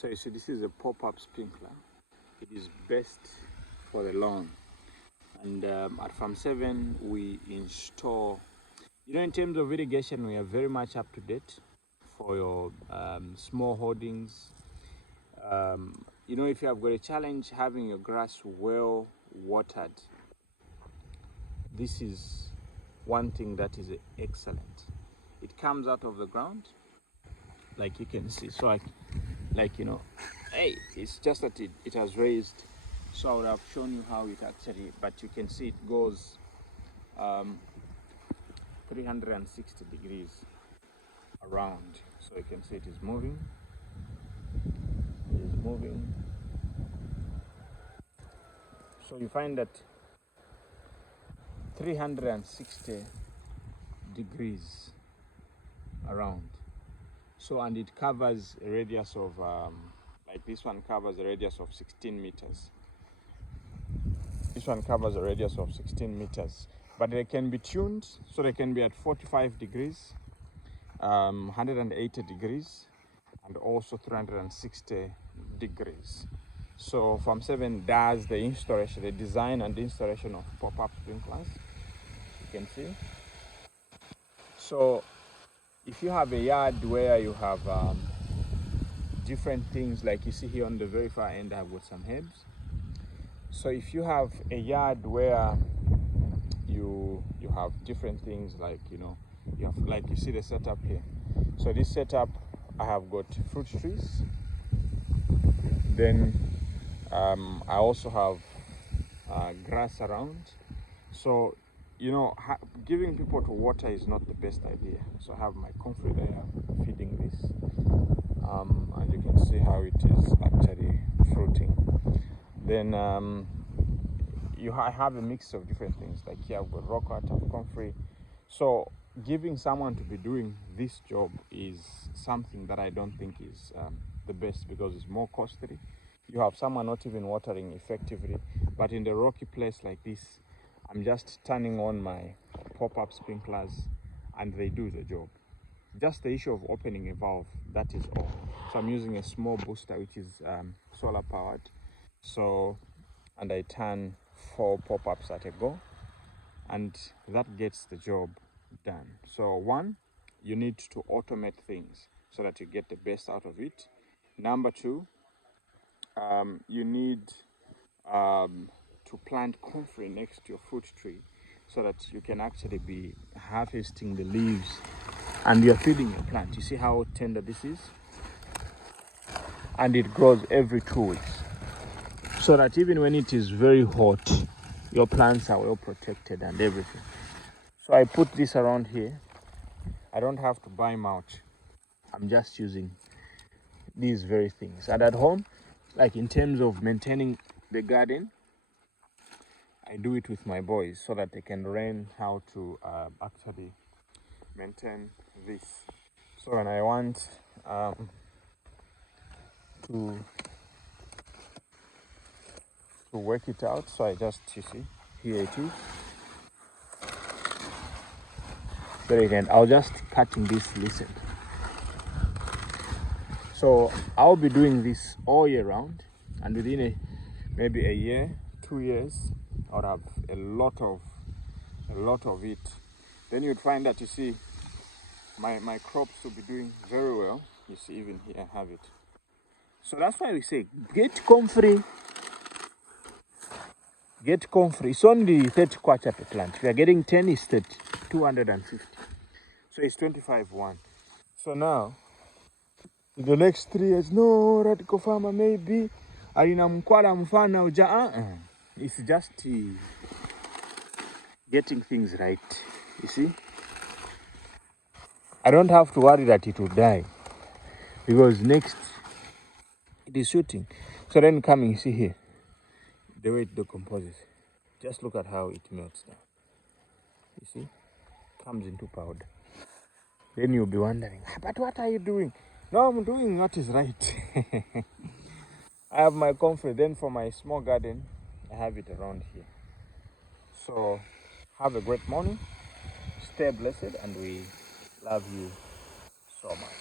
So you see, this is a pop-up sprinkler. It is best for the lawn. And at Farm 7 we install, in terms of irrigation, we are very much up to date for your small holdings. If you have got a challenge having your grass well watered, this is one thing that is excellent. It comes out of the ground, like you can see. So it's just that it has raised. So I would have shown you how it actually, but you can see it goes 360 degrees around. So you can see it is moving. It is moving. So you find that 360 degrees around. So, and it covers a radius of like this one covers a radius of 16 meters. This one covers a radius of 16 meters, but they can be tuned, so they can be at 45 degrees, 180 degrees, and also 360 degrees. So Farm 7 does the installation, the design and installation of pop-up sprinklers. You can see. So if you have a yard where you have different things, like you see here on the very far end, I've got some herbs. So if you have a yard where you have different things, like you have, like you see the setup here. So this setup, I have got fruit trees. Then I also have grass around. So giving people to water is not the best idea. So I have my Comfrey there feeding this, and you can see how it is actually fruiting. Then I have a mix of different things. Like here I've got rock art, I've Comfrey. So giving someone to be doing this job is something that I don't think is the best, because it's more costly. You have someone not even watering effectively, but in the rocky place like this, I'm just turning on my pop-up sprinklers and they do the job. Just the issue of opening a valve, that is all. So I'm using a small booster which is solar powered. So, and I turn 4 pop-ups at a go, and that gets the job done. So one, you need to automate things so that you get the best out of it. Number two, you need to plant Comfrey next to your fruit tree so that you can actually be harvesting the leaves and you're feeding your plant. You see how tender this is? And it grows every 2 weeks. So that even when it is very hot, your plants are well protected and everything. So I put this around here. I don't have to buy mulch. I'm just using these very things. And at home, like in terms of maintaining the garden, I do it with my boys so that they can learn how to actually maintain this. So when I want to work it out, so I just, you see, here it is. So again, I'll just cutting this, listen. So I'll be doing this all year round, and within maybe a year, 2 years, I'll have a lot of it. Then you'd find that, you see, my crops will be doing very well. You see, even here I have it. So that's why we say get Comfrey. Get Comfrey. It's only 30 kwacha per plant. If you are getting 10, it's 30, 250. So it's 25-1. So now, in the next 3 years, no, radical farmer maybe alina mkwala mfana uja. It's just getting things right. You see, I don't have to worry that it will die, because next it is shooting. So then coming, you see here, the way it decomposes. Just look at how it melts down. You see, comes into powder. Then you'll be wondering, but what are you doing? No, I'm doing what is right. I have my Comfrey. Then for my small garden, I have it around here. So have a great morning. Stay blessed, and we love you so much.